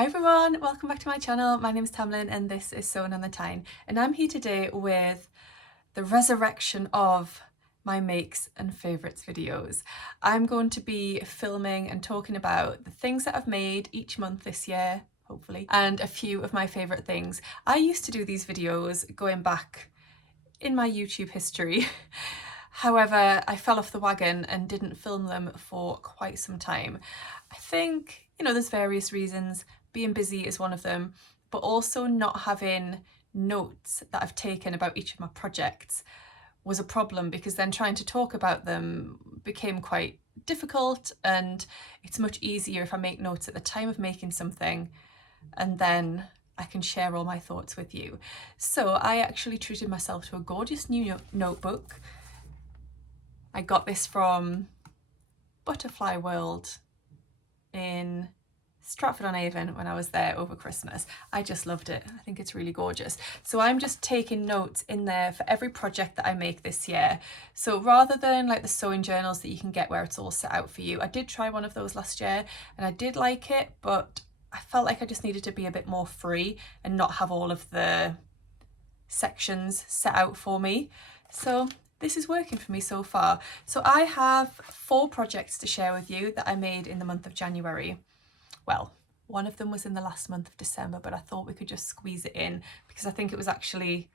Hi everyone, welcome back to my channel. My name is Tamlyn and this is Sewn on the Tyne, and I'm here today with the resurrection of my makes and favourites videos. I'm going to be filming and talking about the things that I've made each month this year, hopefully, and a few of my favourite things. I used to do these videos going back in my YouTube history. However, I fell off the wagon and didn't film them for quite some time. I think, there's various reasons. Being busy is one of them, but also not having notes that I've taken about each of my projects was a problem, because then trying to talk about them became quite difficult, and it's much easier if I make notes at the time of making something and then I can share all my thoughts with you. So I actually treated myself to a gorgeous new notebook. I got this from Butterfly World in Stratford-on-Avon when I was there over Christmas. I just loved it. I think it's really gorgeous. So I'm just taking notes in there for every project that I make this year. So rather than like the sewing journals that you can get where it's all set out for you, I did try one of those last year and I did like it, but I felt like I just needed to be a bit more free and not have all of the sections set out for me. So this is working for me so far. So I have 4 projects to share with you that I made in the month of January. Well, one of them was in the last month of December, but I thought we could just squeeze it in because I think it was actually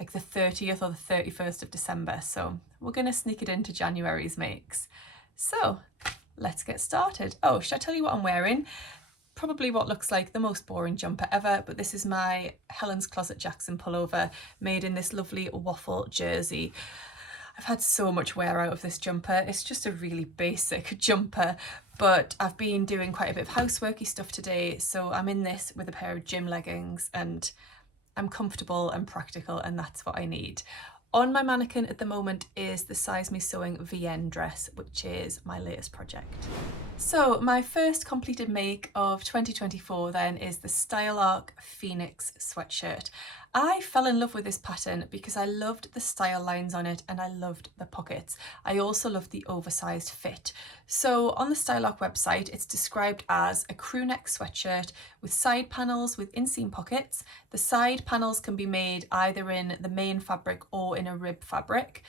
like the 30th or the 31st of December. So we're going to sneak it into January's makes. So let's get started. Oh, should I tell you what I'm wearing? Probably what looks like the most boring jumper ever, but this is my Helen's Closet Jackson pullover made in this lovely waffle jersey. I've had so much wear out of this jumper. It's just a really basic jumper, but I've been doing quite a bit of houseworky stuff today, so I'm in this with a pair of gym leggings and I'm comfortable and practical, and that's what I need. On my mannequin at the moment is the Size Me Sewing VN dress, which is my latest project. So my first completed make of 2024 then is the Style Arc Phoenix sweatshirt. I fell in love with this pattern because I loved the style lines on it and I loved the pockets. I also loved the oversized fit. So on the Style Arc website, it's described as a crew neck sweatshirt with side panels with inseam pockets. The side panels can be made either in the main fabric or in a rib fabric.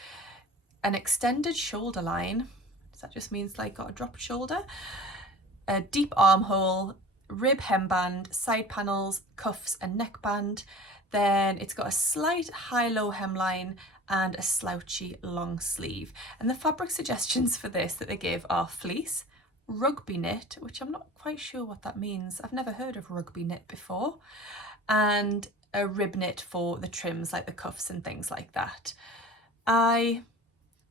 An extended shoulder line, so that just means like got a dropped shoulder, a deep armhole, rib hemband, side panels, cuffs and neckband. Then it's got a slight high-low hemline and a slouchy long sleeve. And the fabric suggestions for this that they give are fleece, rugby knit, which I'm not quite sure what that means. I've never heard of rugby knit before, and a rib knit for the trims like the cuffs and things like that. I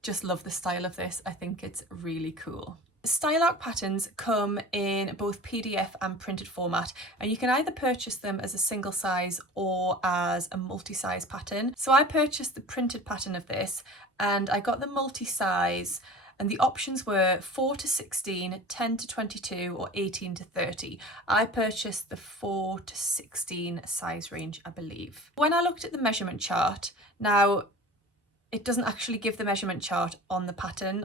just love the style of this. I think it's really cool. Style Arc patterns come in both PDF and printed format, and you can either purchase them as a single size or as a multi-size pattern. So I purchased the printed pattern of this and I got the multi-size, and the options were 4 to 16, 10 to 22 or 18 to 30. I purchased the 4 to 16 size range, I believe. When I looked at the measurement chart, now it doesn't actually give the measurement chart on the pattern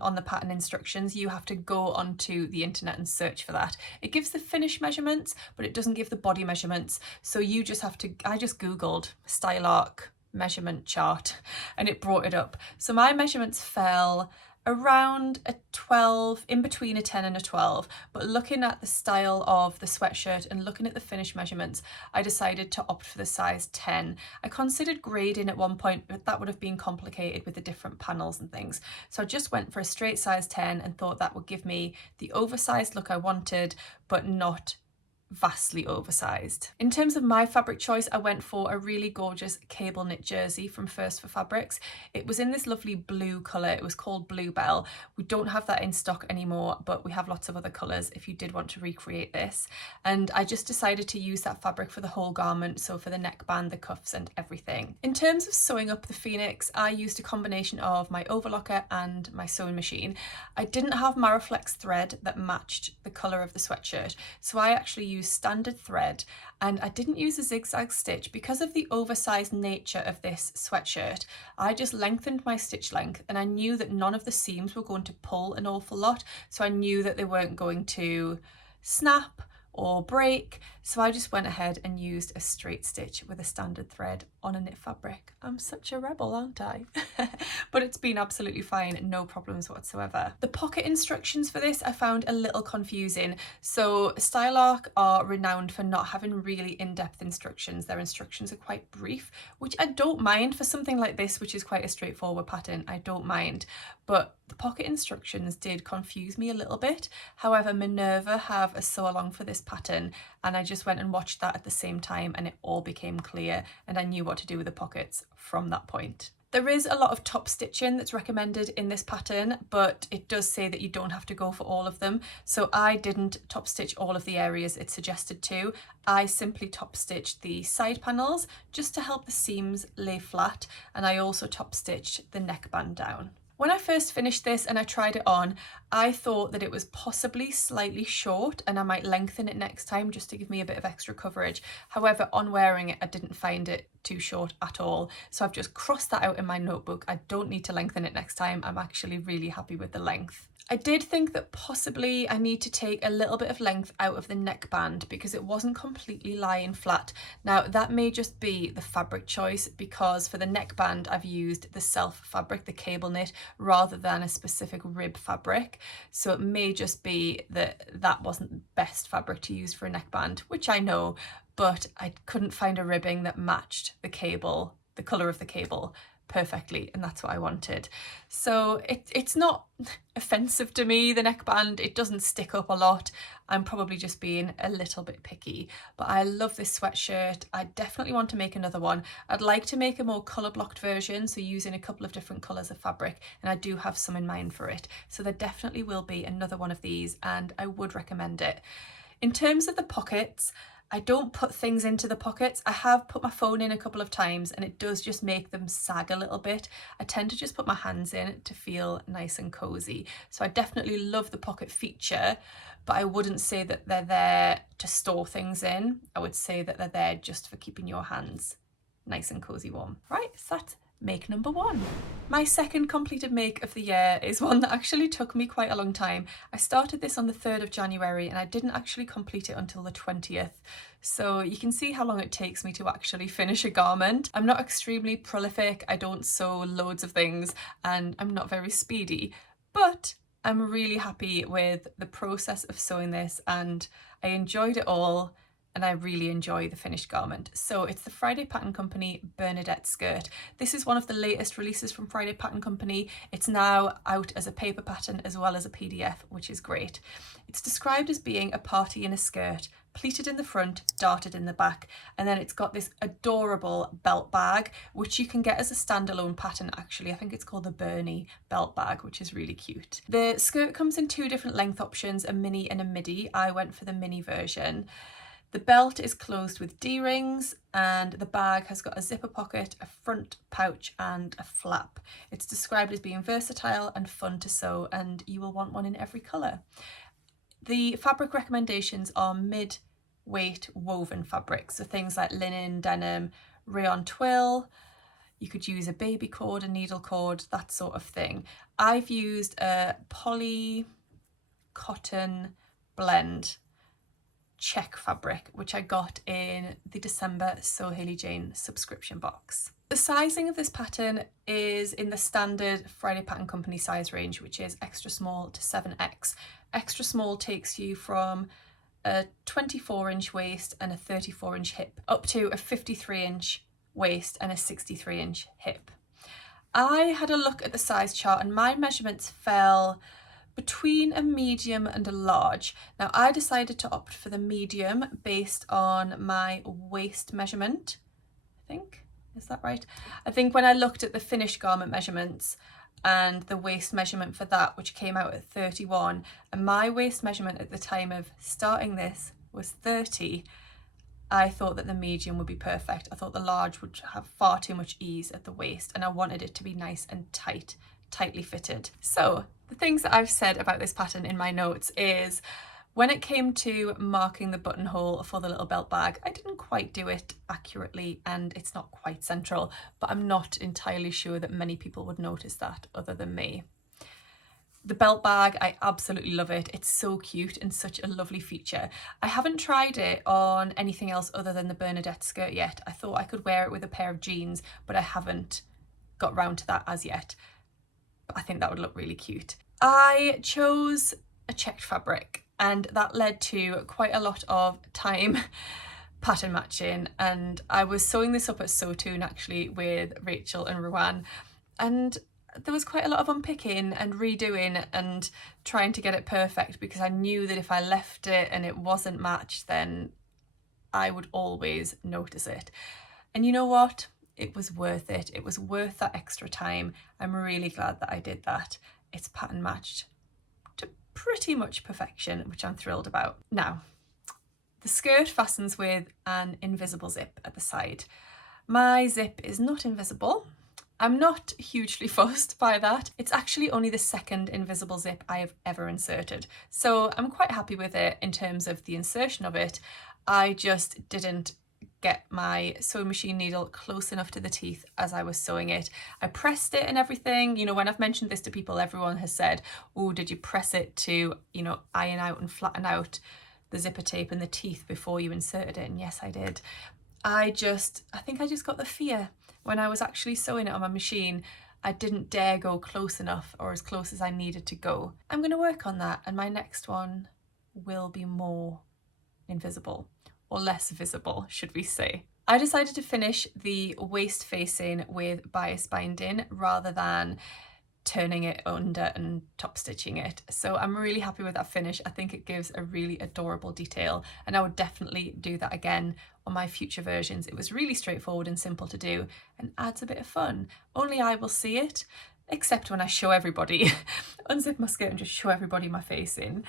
instructions. You have to go onto the internet and search for that. It gives the finished measurements, but it doesn't give the body measurements. So you just have to, I just Googled Style Arc measurement chart and it brought it up. So my measurements fell around a 12, in between a 10 and a 12, but looking at the style of the sweatshirt and looking at the finished measurements, I decided to opt for the size 10. I considered grading at one point, but that would have been complicated with the different panels and things. So I just went for a straight size 10 and thought that would give me the oversized look I wanted, but not vastly oversized. In terms of my fabric choice, I went for a really gorgeous cable knit jersey from First for Fabrics. It was in this lovely blue colour. It was called Bluebell. We don't have that in stock anymore, but we have lots of other colours if you did want to recreate this. And I just decided to use that fabric for the whole garment, so for the neckband, the cuffs and everything. In terms of sewing up the Phoenix, I used a combination of my overlocker and my sewing machine. I didn't have Mariflex thread that matched the colour of the sweatshirt, so I actually used standard thread, and I didn't use a zigzag stitch because of the oversized nature of this sweatshirt. I just lengthened my stitch length, and I knew that none of the seams were going to pull an awful lot, so I knew that they weren't going to snap or break. So I just went ahead and used a straight stitch with a standard thread on a knit fabric. I'm such a rebel, aren't I? But it's been absolutely fine, no problems whatsoever. The pocket instructions for this I found a little confusing. So Style Arc are renowned for not having really in-depth instructions. Their instructions are quite brief, which I don't mind for something like this, which is quite a straightforward pattern. I don't mind, but the pocket instructions did confuse me a little bit. However, Minerva have a sew along for this pattern, and I just went and watched that at the same time, and it all became clear, and I knew what to do with the pockets from that point. There is a lot of top stitching that's recommended in this pattern, but it does say that you don't have to go for all of them. So I didn't top stitch all of the areas it suggested to. I simply top stitched the side panels just to help the seams lay flat, and I also top stitched the neckband down. When I first finished this and I tried it on, I thought that it was possibly slightly short and I might lengthen it next time just to give me a bit of extra coverage. However, on wearing it, I didn't find it too short at all. So I've just crossed that out in my notebook. I don't need to lengthen it next time. I'm actually really happy with the length. I did think that possibly I need to take a little bit of length out of the neckband because it wasn't completely lying flat. Now that may just be the fabric choice, because for the neckband I've used the self fabric, the cable knit, rather than a specific rib fabric. So it may just be that that wasn't the best fabric to use for a neckband, which I know, but I couldn't find a ribbing that matched the cable, the colour of the cable, perfectly, and that's what I wanted. So it's not offensive to me, the neckband. It doesn't stick up a lot. I'm probably just being a little bit picky, but I love this sweatshirt. I definitely want to make another one. I'd like to make a more colour blocked version, so using a couple of different colours of fabric, and I do have some in mind for it. So there definitely will be another one of these, and I would recommend it. In terms of the pockets, I don't put things into the pockets. I have put my phone in a couple of times and it does just make them sag a little bit. I tend to just put my hands in to feel nice and cozy. So I definitely love the pocket feature, but I wouldn't say that they're there to store things in. I would say that they're there just for keeping your hands nice and cozy warm. Right, so that's make number one. My second completed make of the year is one that actually took me quite a long time. I started this on the 3rd of January and I didn't actually complete it until the 20th. So you can see how long it takes me to actually finish a garment. I'm not extremely prolific, I don't sew loads of things, and I'm not very speedy, but I'm really happy with the process of sewing this and I enjoyed it all. And I really enjoy the finished garment. So it's the Friday Pattern Company Bernadette skirt. This is one of the latest releases from Friday Pattern Company. It's now out as a paper pattern as well as a PDF, which is great. It's described as being a party in a skirt, pleated in the front, darted in the back, and then it's got this adorable belt bag, which you can get as a standalone pattern actually. I think it's called the Bernie belt bag, which is really cute. The skirt comes in 2 different length options, a mini and a midi. I went for the mini version. The belt is closed with D-rings and the bag has got a zipper pocket, a front pouch and a flap. It's described as being versatile and fun to sew, and you will want one in every colour. The fabric recommendations are mid-weight woven fabrics, so things like linen, denim, rayon twill. You could use a baby cord, a needle cord, that sort of thing. I've used a poly cotton blend check fabric, which I got in the December Sew Hayley Jane subscription box. The sizing of this pattern is in the standard Friday Pattern Company size range, which is extra small to 7X. Extra small takes you from a 24-inch waist and a 34-inch hip up to a 53-inch waist and a 63-inch hip. I had a look at the size chart and my measurements fell between a medium and a large. Now I decided to opt for the medium based on my waist measurement, I think. Is that right? I think when I looked at the finished garment measurements and the waist measurement for that, which came out at 31, and my waist measurement at the time of starting this was 30, I thought that the medium would be perfect. I thought the large would have far too much ease at the waist and I wanted it to be nice and tightly fitted. So the things that I've said about this pattern in my notes is when it came to marking the buttonhole for the little belt bag, I didn't quite do it accurately and it's not quite central, but I'm not entirely sure that many people would notice that other than me. The belt bag, I absolutely love it. It's so cute and such a lovely feature. I haven't tried it on anything else other than the Bernadette skirt yet. I thought I could wear it with a pair of jeans, but I haven't got round to that as yet. But I think that would look really cute. I chose a checked fabric, and that led to quite a lot of time pattern matching, and I was sewing this up at Sewn actually with Rachel and Ruan, and there was quite a lot of unpicking and redoing and trying to get it perfect, because I knew that if I left it and it wasn't matched, then I would always notice it. And you know what? It was worth it. It was worth that extra time. I'm really glad that I did that. It's pattern matched to pretty much perfection, which I'm thrilled about. Now, the skirt fastens with an invisible zip at the side. My zip is not invisible. I'm not hugely fussed by that. It's actually only the second invisible zip I have ever inserted, so I'm quite happy with it in terms of the insertion of it. I just didn't get my sewing machine needle close enough to the teeth as I was sewing it. I pressed it and everything. You know, when I've mentioned this to people, everyone has said, oh, did you press it to, you know, iron out and flatten out the zipper tape and the teeth before you inserted it? And yes, I did. I think I just got the fear. When I was actually sewing it on my machine, I didn't dare go close enough, or as close as I needed to go. I'm going to work on that, and my next one will be more invisible, or less visible, should we say. I decided to finish the waist facing with bias binding rather than turning it under and top stitching it. So I'm really happy with that finish. I think it gives a really adorable detail, and I would definitely do that again on my future versions. It was really straightforward and simple to do, and adds a bit of fun. Only I will see it, except when I show everybody. Unzip my skirt and just show everybody my face in.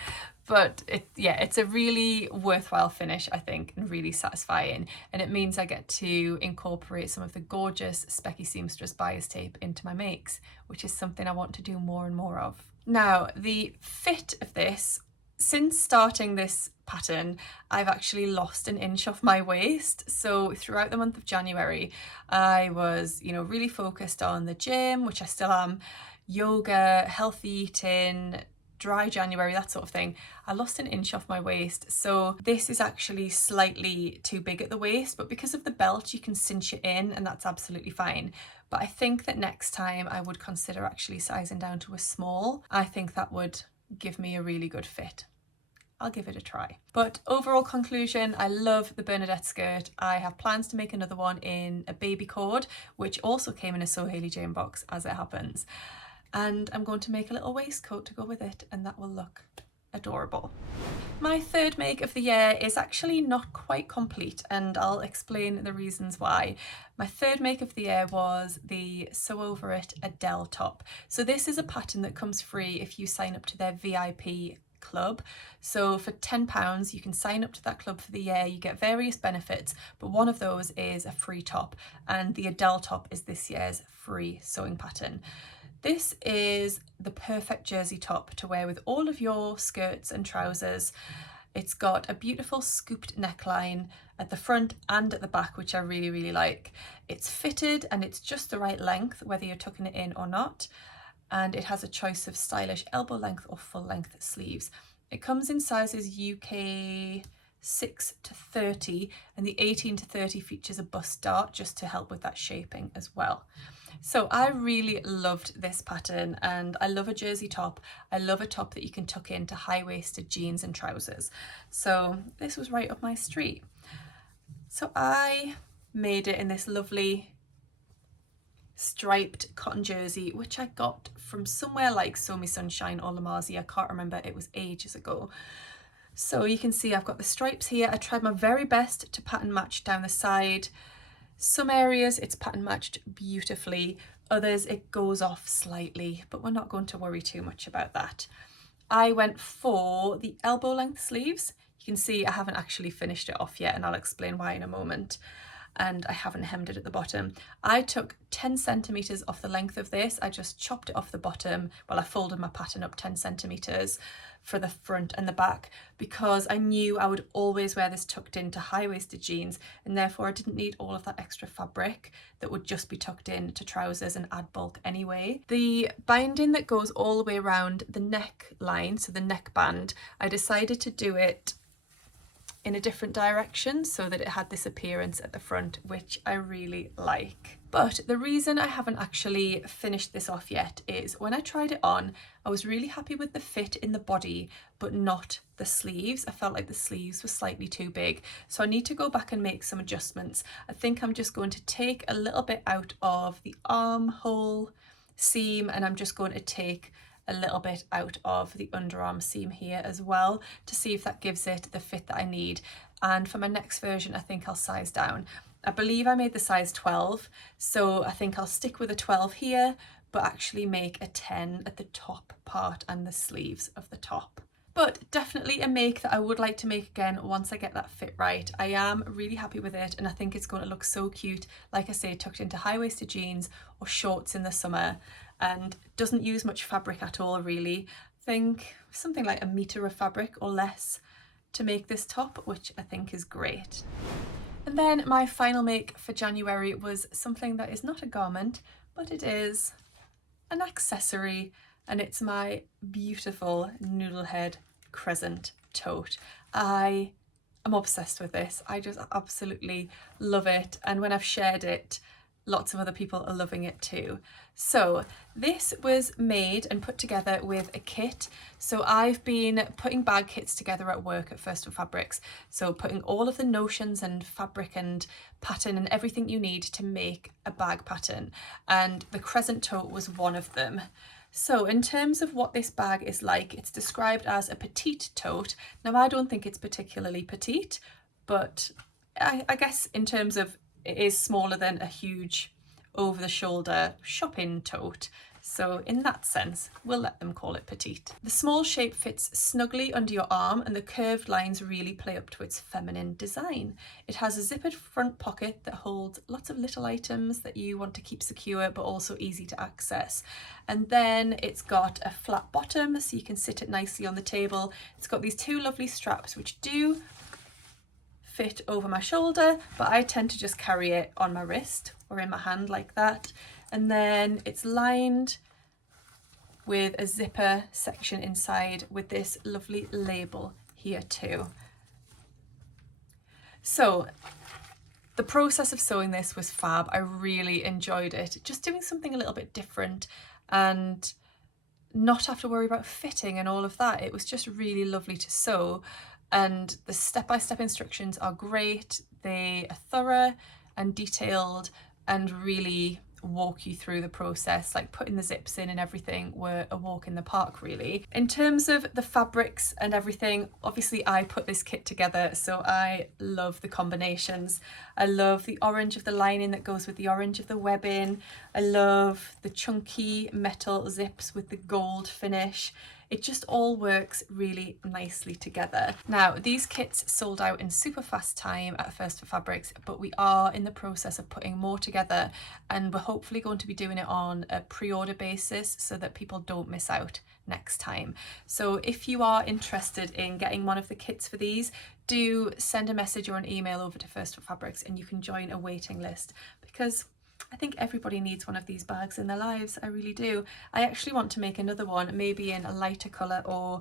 But it's a really worthwhile finish, I think, and really satisfying. And it means I get to incorporate some of the gorgeous Specky Seamstress bias tape into my makes, which is something I want to do more and more of. Now, the fit of this, since starting this pattern, I've actually lost an inch off my waist. So throughout the month of January, I was, you know, really focused on the gym, which I still am, yoga, healthy eating, dry January, that sort of thing. I lost an inch off my waist. So this is actually slightly too big at the waist, but because of the belt, you can cinch it in, and that's absolutely fine. But I think that next time I would consider actually sizing down to a small. I think that would give me a really good fit. I'll give it a try. But overall conclusion, I love the Bernadette skirt. I have plans to make another one in a baby cord, which also came in a So Hayley Jane box as it happens. And I'm going to make a little waistcoat to go with it, and that will look adorable. My third make of the year is actually not quite complete, and I'll explain the reasons why. My third make of the year was the Sew Over It Adele top. So this is a pattern that comes free if you sign up to their VIP club. So for £10 you can sign up to that club for the year. You get various benefits, but one of those is a free top, and the Adele top is this year's free sewing pattern. This is the perfect jersey top to wear with all of your skirts and trousers. It's got a beautiful scooped neckline at the front and at the back, which I really, really like. It's fitted and it's just the right length, whether you're tucking it in or not. And it has a choice of stylish elbow length or full length sleeves. It comes in sizes UK 6 to 30, and the 18 to 30 features a bust dart just to help with that shaping as well. So I really loved this pattern, and I love a jersey top. I love a top that you can tuck into high-waisted jeans and trousers. So this was right up my street. So I made it in this lovely striped cotton jersey, which I got from somewhere like Sew Me Sunshine or Lamazi. I can't remember, it was ages ago. So you can see I've got the stripes here. I tried my very best to pattern match down the side. Some areas it's pattern matched beautifully, others it goes off slightly, but we're not going to worry too much about that. I went for the elbow length sleeves. You can see I haven't actually finished it off yet, and I'll explain why in a moment. and I haven't hemmed it at the bottom. I took 10 centimeters off the length of this. I just chopped it off the bottom. Well, I folded my pattern up 10 centimeters for the front and the back because I knew I would always wear this tucked into high-waisted jeans, and therefore I didn't need all of that extra fabric that would just be tucked in to trousers and add bulk anyway. The binding that goes all the way around the neckline, so the neckband, I decided to do it in a different direction so that it had this appearance at the front, which I really like. But the reason I haven't actually finished this off yet is when I tried it on, I was really happy with the fit in the body, but not the sleeves. I felt like the sleeves were slightly too big. So I need to go back and make some adjustments. I think I'm just going to take a little bit out of the armhole seam, and I'm just going to take a little bit out of the underarm seam here as well to see if that gives it the fit that I need. And for my next version, I think I'll size down. I believe I made the size 12, so I think I'll stick with a 12 here, but actually make a 10 at the top part and the sleeves of the top. But definitely a make that I would like to make again once I get that fit right. I am really happy with it, and I think it's going to look so cute, like I say, tucked into high-waisted jeans or shorts in the summer, and doesn't use much fabric at all really. I think something like a meter of fabric or less to make this top, which I think is great. And then my final make for January was something that is not a garment, but it is an accessory, and it's my beautiful noodlehead Crescent Tote. I am obsessed with this. I just absolutely love it, and when I've shared it, lots of other people are loving it too. So this was made and put together with a kit. So I've been putting bag kits together at work at First Fabrics. So putting all of the notions and fabric and pattern and everything you need to make a bag pattern. And the Crescent Tote was one of them. So in terms of what this bag is like, it's described as a petite tote. Now I don't think it's particularly petite, but I guess in terms of it is smaller than a huge over-the-shoulder shopping tote. So in that sense, we'll let them call it petite. The small shape fits snugly under your arm, and the curved lines really play up to its feminine design. It has a zippered front pocket that holds lots of little items that you want to keep secure but also easy to access. And then it's got a flat bottom so you can sit it nicely on the table. It's got these two lovely straps which do fit over my shoulder, but I tend to just carry it on my wrist or in my hand like that. And then it's lined with a zipper section inside with this lovely label here too. So the process of sewing this was fab. I really enjoyed it. Just doing something a little bit different and not have to worry about fitting and all of that. It was just really lovely to sew. And the step-by-step instructions are great. They are thorough and detailed and really walk you through the process. Like putting the zips in and everything were a walk in the park really. In terms of the fabrics and everything, obviously I put this kit together, so I love the combinations. I love the orange of the lining that goes with the orange of the webbing. I love the chunky metal zips with the gold finish. It just all works really nicely together. Now, these kits sold out in super fast time at First Fabrics, but we are in the process of putting more together, and we're hopefully going to be doing it on a pre-order basis so that people don't miss out next time. So if you are interested in getting one of the kits for these, do send a message or an email over to First Fabrics and you can join a waiting list, because I think everybody needs one of these bags in their lives. I really do. I actually want to make another one, maybe in a lighter colour or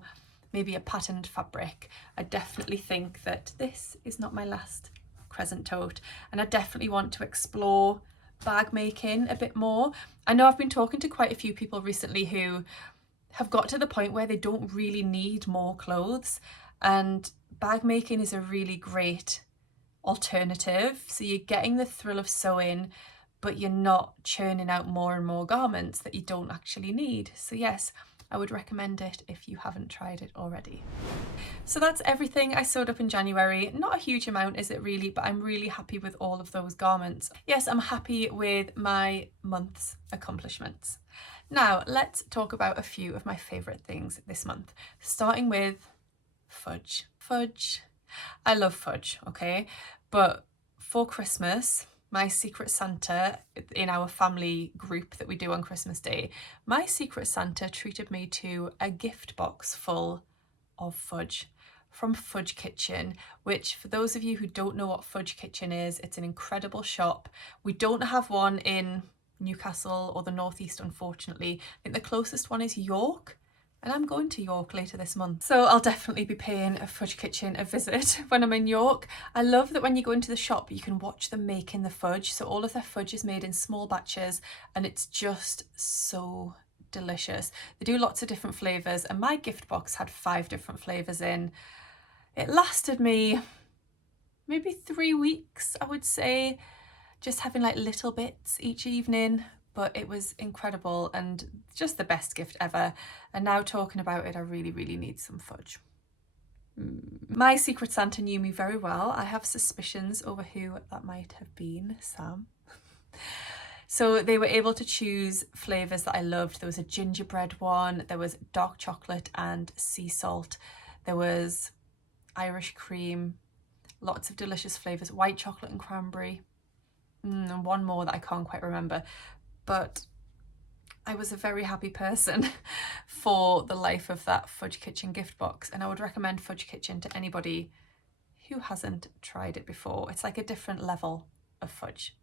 maybe a patterned fabric. I definitely think that this is not my last Crescent Tote, and I definitely want to explore bag making a bit more. I know I've been talking to quite a few people recently who have got to the point where they don't really need more clothes, and bag making is a really great alternative. So you're getting the thrill of sewing, but you're not churning out more and more garments that you don't actually need. So yes, I would recommend it if you haven't tried it already. So that's everything I sewed up in January. Not a huge amount, is it really? But I'm really happy with all of those garments. Yes, I'm happy with my month's accomplishments. Now let's talk about a few of my favourite things this month, starting with fudge. Fudge. I love fudge, okay? But for Christmas, my Secret Santa, in our family group that we do on Christmas Day, my Secret Santa treated me to a gift box full of fudge from Fudge Kitchen, which, for those of you who don't know what Fudge Kitchen is, it's an incredible shop. We don't have one in Newcastle or the Northeast, unfortunately. I think the closest one is York, and I'm going to York later this month, so I'll definitely be paying a Fudge Kitchen a visit when I'm in York. I love that when you go into the shop you can watch them making the fudge. So all of their fudge is made in small batches and it's just so delicious. They do lots of different flavours, and my gift box had 5 different flavours in. It lasted me maybe 3 weeks, I would say, just having like little bits each evening. But it was incredible and just the best gift ever. And now talking about it, I really, really need some fudge. My Secret Santa knew me very well. I have suspicions over who that might have been, Sam. So they were able to choose flavours that I loved. There was a gingerbread one, there was dark chocolate and sea salt, there was Irish cream, lots of delicious flavours, white chocolate and cranberry, and one more that I can't quite remember. But I was a very happy person for the life of that Fudge Kitchen gift box, and I would recommend Fudge Kitchen to anybody who hasn't tried it before. It's like a different level of fudge.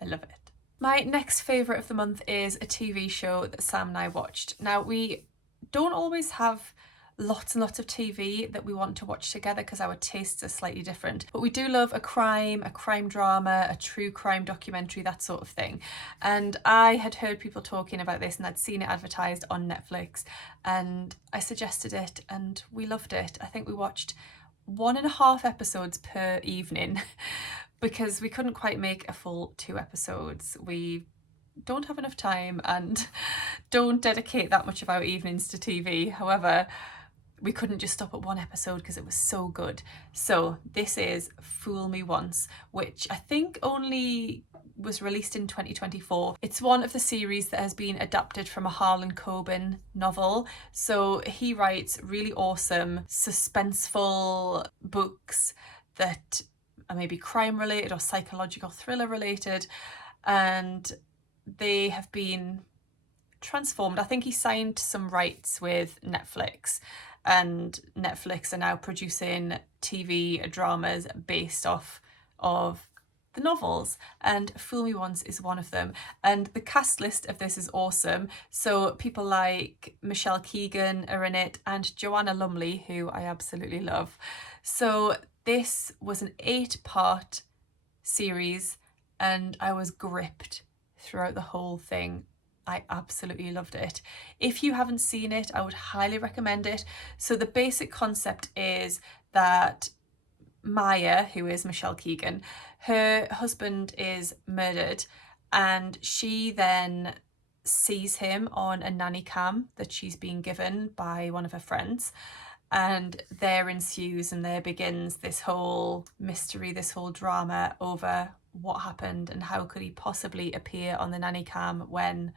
I love it. My next favourite of the month is a TV show that Sam and I watched. Now, we don't always have lots and lots of TV that we want to watch together because our tastes are slightly different, but we do love a crime drama, a true crime documentary, that sort of thing. And I had heard people talking about this and I'd seen it advertised on Netflix, and I suggested it and we loved it. I think we watched 1.5 episodes per evening because we couldn't quite make a full 2 episodes. We don't have enough time and don't dedicate that much of our evenings to TV. However, we couldn't just stop at 1 episode because it was so good. So this is Fool Me Once, which I think only was released in 2024. It's one of the series that has been adapted from a Harlan Coben novel. So he writes really awesome, suspenseful books that are maybe crime related or psychological thriller related, and they have been transformed. I think he signed some rights with Netflix, and Netflix are now producing TV dramas based off of the novels, and Fool Me Once is one of them. And the cast list of this is awesome. So people like Michelle Keegan are in it, and Joanna Lumley, who I absolutely love. So this was an 8-part series and I was gripped throughout the whole thing. I absolutely loved it. If you haven't seen it, I would highly recommend it. So the basic concept is that Maya, who is Michelle Keegan, her husband is murdered, and she then sees him on a nanny cam that she's been given by one of her friends. And there ensues and there begins this whole mystery, this whole drama over what happened and how could he possibly appear on the nanny cam when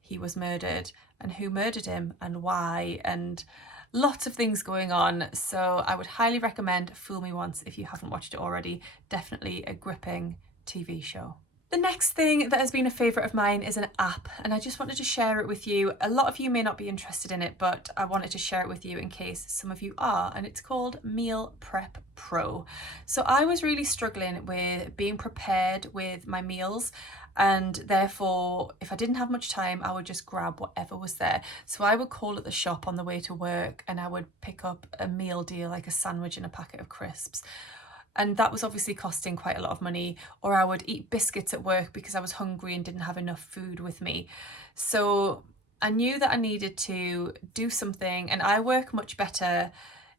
he was murdered, and who murdered him and why, and lots of things going on. So I would highly recommend Fool Me Once if you haven't watched it already. Definitely a gripping TV show. The next thing that has been a favourite of mine is an app, and I just wanted to share it with you. A lot of you may not be interested in it, but I wanted to share it with you in case some of you are, and it's called Meal Prep Pro. So I was really struggling with being prepared with my meals, and therefore if I didn't have much time I would just grab whatever was there. So I would call at the shop on the way to work and I would pick up a meal deal, like a sandwich and a packet of crisps. And that was obviously costing quite a lot of money. Or I would eat biscuits at work because I was hungry and didn't have enough food with me. So I knew that I needed to do something, and I work much better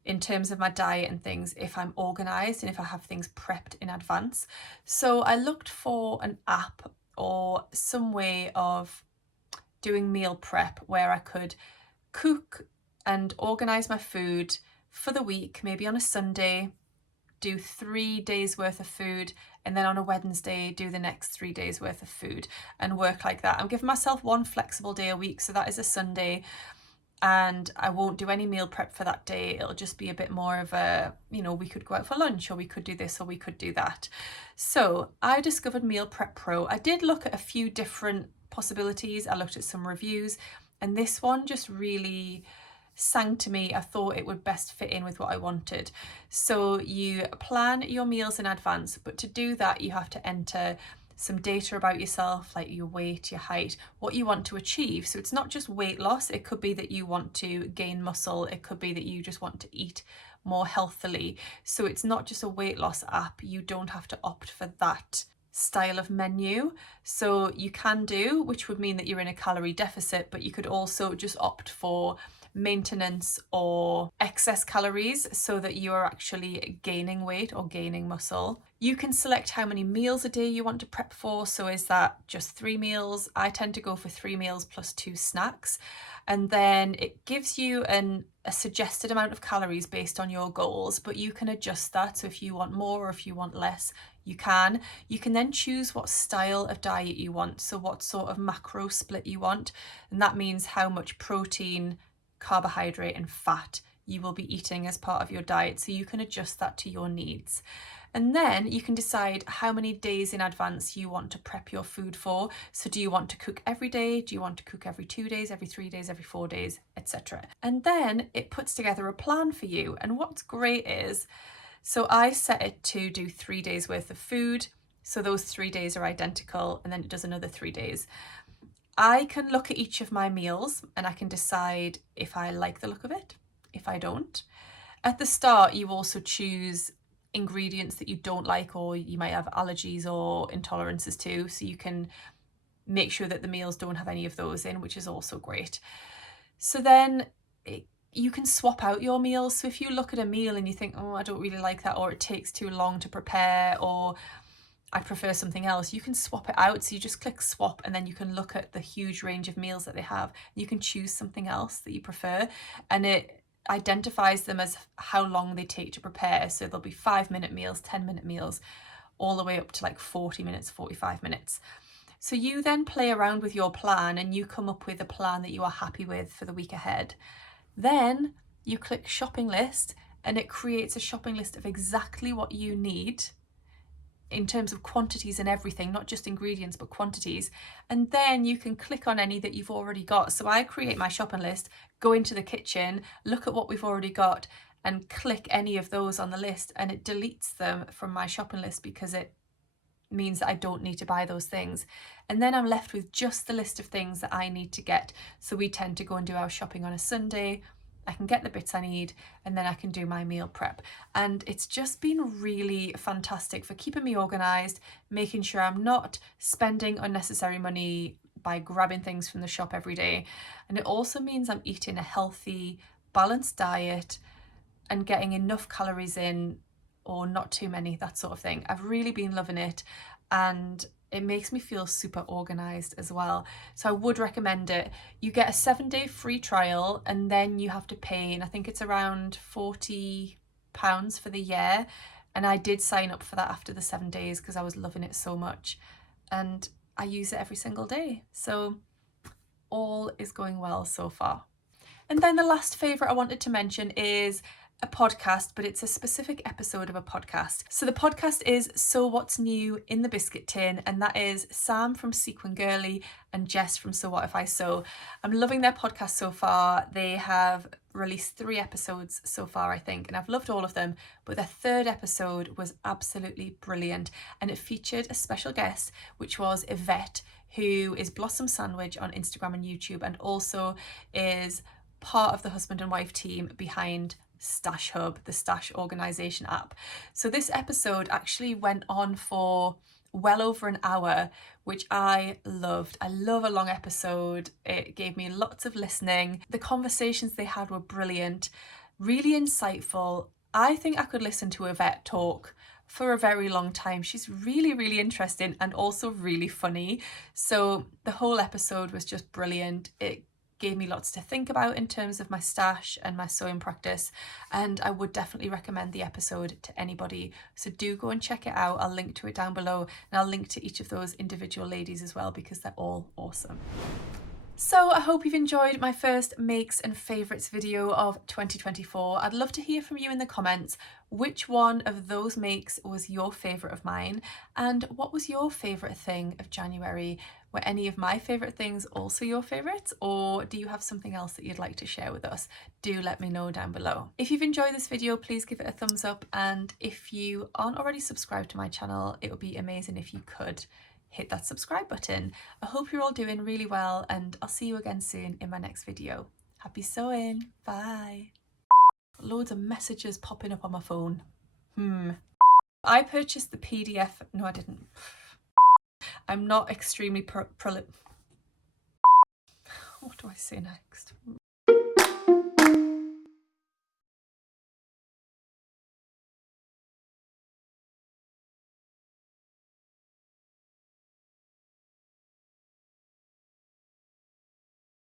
in terms of my diet and things if I'm organised and if I have things prepped in advance. So I looked for an app or some way of doing meal prep where I could cook and organise my food for the week, maybe on a Sunday, do 3 days worth of food, and then on a Wednesday do the next 3 days worth of food, and work like that. I'm giving myself one flexible day a week, so that is a Sunday, and I won't do any meal prep for that day. It'll just be a bit more of a, you know, we could go out for lunch, or we could do this, or we could do that. So I discovered Meal Prep Pro. I did look at a few different possibilities. I looked at some reviews, and this one just really sang to me. I thought it would best fit in with what I wanted. So you plan your meals in advance, but to do that you have to enter some data about yourself, like your weight, your height, what you want to achieve. So it's not just weight loss. It could be that you want to gain muscle. It could be that you just want to eat more healthily. So it's not just a weight loss app. You don't have to opt for that style of menu. So you can do, which would mean that you're in a calorie deficit, but you could also just opt for maintenance or excess calories so that you are actually gaining weight or gaining muscle. You can select how many meals a day you want to prep for. So is that just 3 meals? I tend to go for 3 meals plus 2 snacks. And then it gives you a suggested amount of calories based on your goals, but you can adjust that. So if you want more or if you want less, you can. You can then choose what style of diet you want. So what sort of macro split you want. And that means how much protein, carbohydrate and fat you will be eating as part of your diet, so you can adjust that to your needs. And then you can decide how many days in advance you want to prep your food for. So do you want to cook every day? Do you want to cook every 2 days, every 3 days, every 4 days, etc. And then it puts together a plan for you. And what's great is, so I set it to do 3 days worth of food. So those 3 days are identical, and then it does another 3 days. I can look at each of my meals and I can decide if I like the look of it, if I don't. At the start, you also choose ingredients that you don't like or you might have allergies or intolerances to, so you can make sure that the meals don't have any of those in, which is also great. So then you can swap out your meals. So if you look at a meal and you think, oh, I don't really like that, or it takes too long to prepare, or I prefer something else, you can swap it out. So you just click swap, and then you can look at the huge range of meals that they have. You can choose something else that you prefer, and it identifies them as how long they take to prepare. So there'll be 5-minute meals, 10-minute meals, all the way up to like 40 minutes, 45 minutes. So you then play around with your plan and you come up with a plan that you are happy with for the week ahead. Then you click shopping list, and it creates a shopping list of exactly what you need in terms of quantities and everything, not just ingredients, but quantities. And then you can click on any that you've already got. So I create my shopping list, go into the kitchen, look at what we've already got, and click any of those on the list, and it deletes them from my shopping list because it means that I don't need to buy those things. And then I'm left with just the list of things that I need to get. So we tend to go and do our shopping on a Sunday. I can get the bits I need, and then I can do my meal prep. And it's just been really fantastic for keeping me organised, making sure I'm not spending unnecessary money by grabbing things from the shop every day. And it also means I'm eating a healthy, balanced diet and getting enough calories in, or not too many, that sort of thing. I've really been loving it, and it makes me feel super organised as well. So I would recommend it. You get a 7-day free trial, and then you have to pay, and I think it's around £40 for the year. And I did sign up for that after the 7 days because I was loving it so much. And I use it every single day. So all is going well so far. And then the last favourite I wanted to mention is a podcast, but it's a specific episode of a podcast. So the podcast is So What's New in the Biscuit Tin, and that is Sam from Sequin Girly and Jess from So What If I Sew. I'm loving their podcast so far. They have released 3 episodes so far, I think, and I've loved all of them, but their 3rd episode was absolutely brilliant, and it featured a special guest, which was Yvette, who is Blossom Sandwich on Instagram and YouTube, and also is part of the husband and wife team behind Stash Hub, the Stash organisation app. So this episode actually went on for well over an hour, which I loved. I love a long episode. It gave me lots of listening. The conversations they had were brilliant, really insightful. I think I could listen to Yvette talk for a very long time. She's really, really interesting and also really funny. So the whole episode was just brilliant. It gave me lots to think about in terms of my stash and my sewing practice, and I would definitely recommend the episode to anybody. So do go and check it out. I'll link to it down below, and I'll link to each of those individual ladies as well because they're all awesome. So I hope you've enjoyed my first makes and favourites video of 2024. I'd love to hear from you in the comments. Which one of those makes was your favourite of mine? And what was your favourite thing of January? Were any of my favourite things also your favourites? Or do you have something else that you'd like to share with us? Do let me know down below. If you've enjoyed this video, please give it a thumbs up. And if you aren't already subscribed to my channel, it would be amazing if you could hit that subscribe button. I hope you're all doing really well, and I'll see you again soon in my next video. Happy sewing. Bye. Loads of messages popping up on my phone. I purchased the PDF. No, I didn't. I'm not extremely what do I say next?